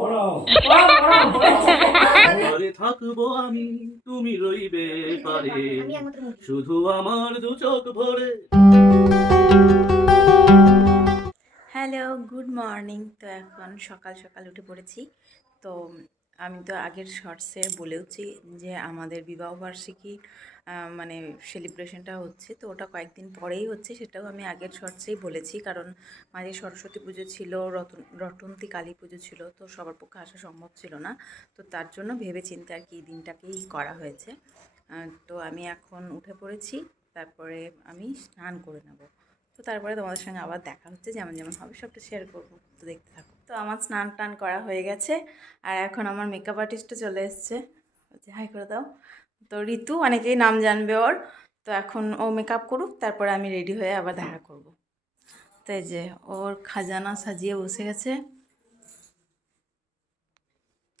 পড়াও ঘরে থাকব আমি তুমি রইবে পারে। শুধু আমার দু চোখ ভরে। Hello good morning. তো এখন সকাল সকাল উঠে পড়েছি। তো আমি তো আগের শর্টসে বলেওছি যে আমাদের বিবাহবার্ষিকী মানে সেলিব্রেশনটা হচ্ছে। তো ওটা কয়েকদিন পরেই হচ্ছে, সেটাও আমি আগের শর্টসেই বলেছি। কারণ মাঝে সরস্বতী পুজো ছিল, রতন, রটন্তী কালী পুজো ছিল, তো সবার পক্ষে আসা সম্ভব ছিল না। তো তার জন্য ভেবে চিন্তে আর কি দিনটাকেই করা হয়েছে। তো আমি এখন উঠে পড়েছি, তারপরে আমি স্নান করে নেব। তো তারপরে তোমাদের সঙ্গে আবার দেখা হচ্ছে, যেমন যেমন হবে, সবটা শেয়ার করব। তো দেখতে থাকো। তো আমার স্নান টান করা হয়ে গেছে। আর এখন আমার মেকআপ আর্টিস্টও চলে এসছে। হাই করে দাও। তো ঋতু, অনেকেই নাম জানবে ওর। তো এখন ও মেকআপ করুক, তারপরে আমি রেডি হয়ে আবার দেখা করব। তো এই যে, ওর খাজানা সাজিয়ে বসে গেছে।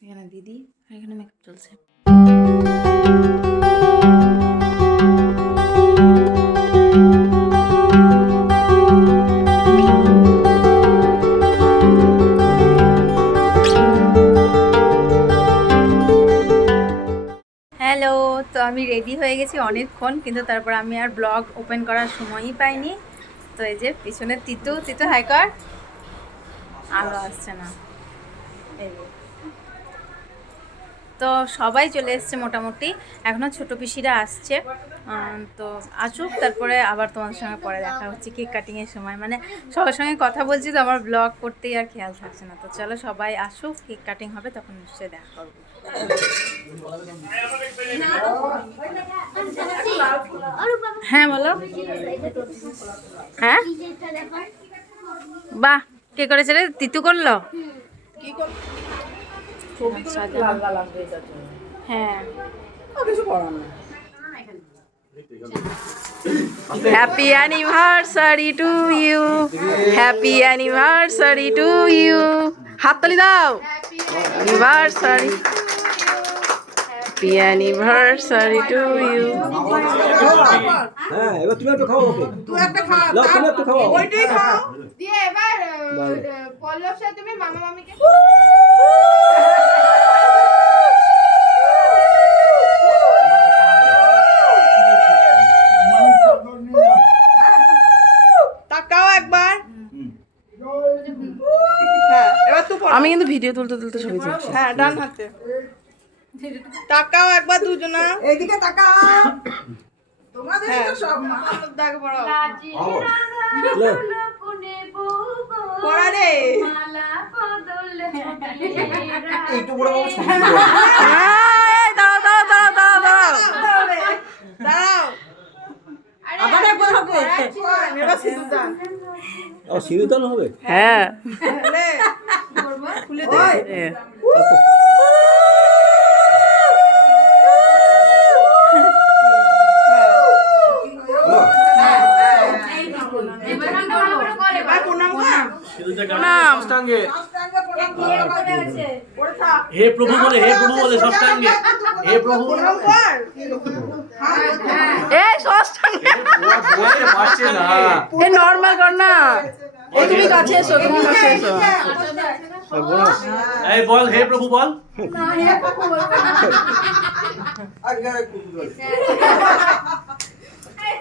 এখানে দিদি, আর এখানে মেকআপ চলছে। তো আমি রেডি হয়ে গেছি অনেকক্ষণ, কিন্তু তারপর আমি আর ব্লগ ওপেন করার সময়ই পাইনি। তো এই যে পিছনে তিতু তিতু হাই কর। আলো আসছে না। এই। তো সবাই চলে এসছে মোটামুটি। এখনও ছোটো পিসিরা আসছে। তো আসুক, তারপরে আবার তোমাদের সঙ্গে পরে দেখা হচ্ছে কেক কাটিংয়ের সময়। মানে সবার সঙ্গে কথা বলছি তো আমার ব্লগ করতেই আর খেয়াল থাকছে না। তো চলো সবাই আসুক, কেক কাটিং হবে, তখন নিশ্চয়ই দেখা করব। হ্যাঁ বলো। হ্যাঁ? বাহ, কে করেছে রে? তিতু করল? হ্যাঁ। Happy anniversary to you happy anniversary to you হাততালি দাও। Anniversary happy anniversary to you হ্যাঁ এবার তুমি একটু খাও ওকে। তুই একটা খা লাও, তুমি একটু খাও। ওইটাই খাও। দিয়ে এবার পল্লব সাথে তুমি মামা মামিকে তাকাও একবার। হ্যাঁ এবার তুই পড়। আমি কিন্তু ভিডিও তুলতে তুলতে ছবি তুলছি। হ্যাঁ ডান হাতে। তাকাও একবার দুজনা। এইদিকে তাকাও। তোমাদের হ্যাঁ। তো সব মা। দাগ পড়াও পড়া রে একটু বড় বাবু দাঁড়াও দাঁড়াও দাঁড়াও দাঁড়াও দাঁড়াও। দাঁড়াও। আবার একবার হবে। এবার সিঁদুর ও সিঁদুরদান হবে? হ্যাঁ। খুলে খুলে দে। প্রণাম হে প্রভু বলে হে প্রভু বলে ষষ্ঠাঙ্গে হে প্রভু পারছে না। এই নর্মাল কর না। এই তুমি কাছে এসো তুমি কাছে এসো। এই বল হে প্রভু বল। আগে একটু বল।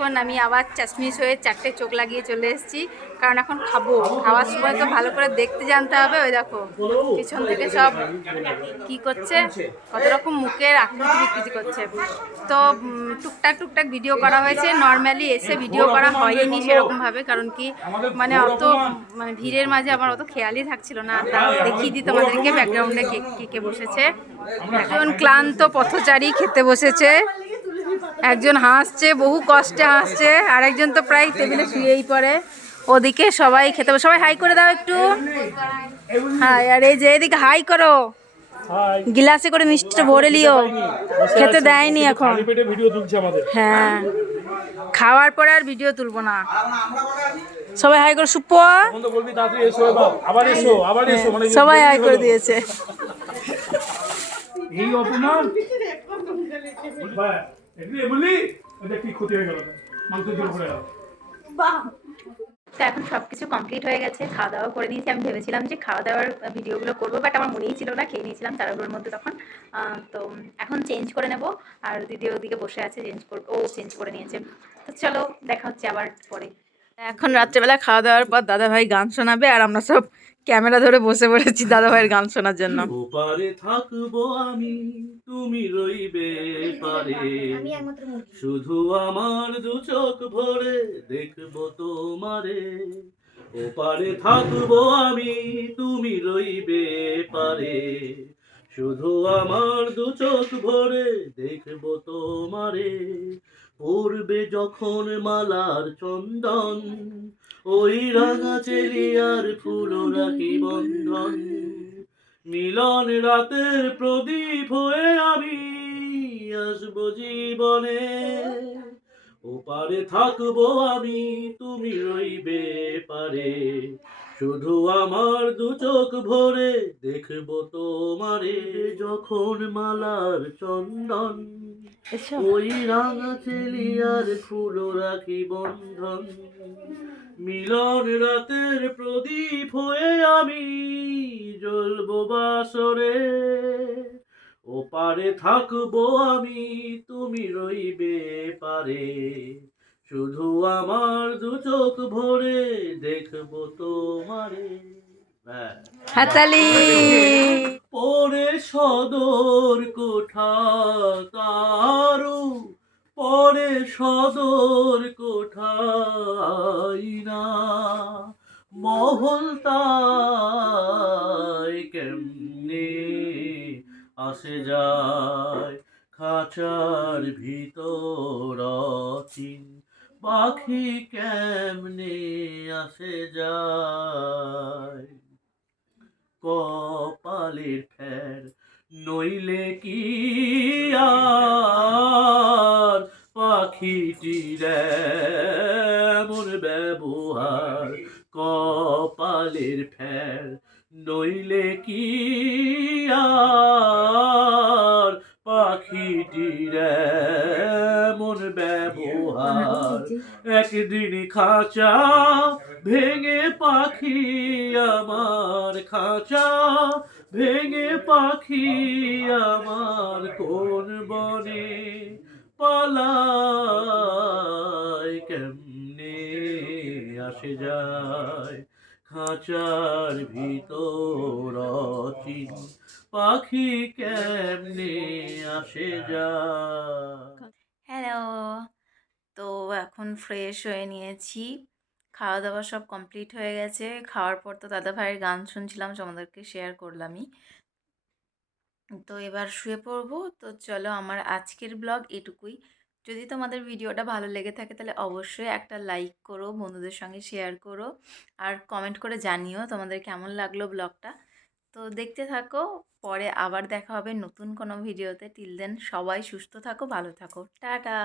এখন আমি আবার চাশমিশ হয়ে চারটে চোখ লাগিয়ে চলে এসেছি। কারণ এখন খাব। খাওয়ার সময় তো ভালো করে দেখতে জানতে হবে ওই দেখো। পিছন থেকে সব কি করছে? কত রকম মুখের আকৃতি বিকৃতি করছে। তো টুকটাক টুকটাক ভিডিও করা হয়েছে। নর্মালি এসে ভিডিও করা হয়নি সেরকমভাবে। কারণ কি মানে অত মানে ভিড়ের মাঝে আমার অত খেয়ালই থাকছিল না। দেখিয়ে দিই তোমাদেরকে ব্যাকগ্রাউন্ডে কে কে বসেছে। একজন ক্লান্ত পথচারী খেতে বসেছে। একজন হাসছে বহু কষ্টে হাসছে আর একজন তো প্রায় টেবিলে শুয়েই পড়ে। ওদিকে সবাই খেতে সবাই হাই করে দাও একটু। হাই আর এই যে এদিকে হাই করো। গিলাসে করে মিষ্টিটা ভরে লিও খেতে দেয়নি এখন। পেটে ভিডিও তুলছে আমাদের। হ্যাঁ। খাওয়ার পরে আর ভিডিও তুলবো না। সবাই হাই করে। এসো মানে সবাই হাই করে দিয়েছে। এই অপমান বললি এটা কি ক্ষতি হয়ে গেল? মানুষের জোর পড়ে গেল। তো এখন সবকিছু কমপ্লিট হয়ে গেছে খাওয়া দাওয়া করে নিয়েছি। আমি ভেবেছিলাম যে খাওয়া দাওয়ার ভিডিওগুলো করব বাট আমার মনেই ছিল না খেয়ে নিয়েছিলাম তারাগুলোর মধ্যে তখন। আহ, তো এখন চেঞ্জ করে নেব আর দিদি ওদিকে বসে আছে চেঞ্জ করব ও চেঞ্জ করে নিয়েছে। তো চলো দেখা হচ্ছে আবার পরে। এখন রাত্রেবেলা খাওয়া দাওয়ার পর দাদা ভাই গান শোনাবে আর আমরা সব ক্যামেরা ধরে বসে পড়েছি দাদা ভাইয়ের গান শোনার জন্য। ওপারে থাকব আমি, তুমি রইবে পারে। শুধু আমার দু চোখ ভরে দেখব তোমারে। ওপারে থাকব আমি, তুমি রইবে পারে। শুধু আমার দু চোখ ভরে দেখব তোমারে। পূর্বে যখন মালার চন্দন। ওই রাঙা চেলিয়ার ফুল রাখি বন্ধন। মিলন রাতের প্রদীপ হয়ে আমি আসব জীবনে। ওপারে থাকব আমি তুমি রইবে পারে। শুধু আমার দু চোখ ভরে দেখব তোমারে যখন মালার চন্দন। ওই রাঙা চেলিয়ার ফুল রাখি বন্ধন। মিলন রাতের প্রদীপ হয়ে আমি জ্বলবো বাসরে। ওপারে থাকব আমি তুমি রইবে পারে। শুধু আমার দু চোখ ভরে দেখব তোমারে। ব্যাস। হাতালি। পরে সদর কোঠা তারু পরে সদর কোঠাই না মহল তাই কেমনে আসে যায় খাঁচার ভিতর অচিন। পাখি কেমনে আসে যায়? কপালের ফের পাখিটির এমন ব্যবহার। একদিন খাঁচা ভেঙে পাখি আমার খাঁচা ভেঙে পাখি আমার কোন বনে পালায় কেমনে আসে যায়। খাঁচার ভিতর অচিন পাখি কেমনে আসে যায় হ্যালো তো এখন ফ্রেশ হয়ে নিয়েছি। খাওয়া দাওয়া সব কমপ্লিট হয়ে গেছে। খাওয়ার পর তো দাদা ভাইয়ের গান শুনছিলাম তোমাদেরকে শেয়ার করলামই। তো এবার শুয়ে পড়ব। তো চলো আমার আজকের ব্লগ এটুকুই। যদি তোমাদের ভিডিওটা ভালো লেগে থাকে তাহলে অবশ্যই একটা লাইক করো বন্ধুদের সঙ্গে শেয়ার করো। আর কমেন্ট করে জানিও তোমাদের কেমন লাগল ব্লগটা তো দেখতে থাকো। পরে আবার দেখা হবে নতুন কোনো ভিডিওতে। টিল দেন সবাই সুস্থ থাকো, ভালো থাকো। টাটা!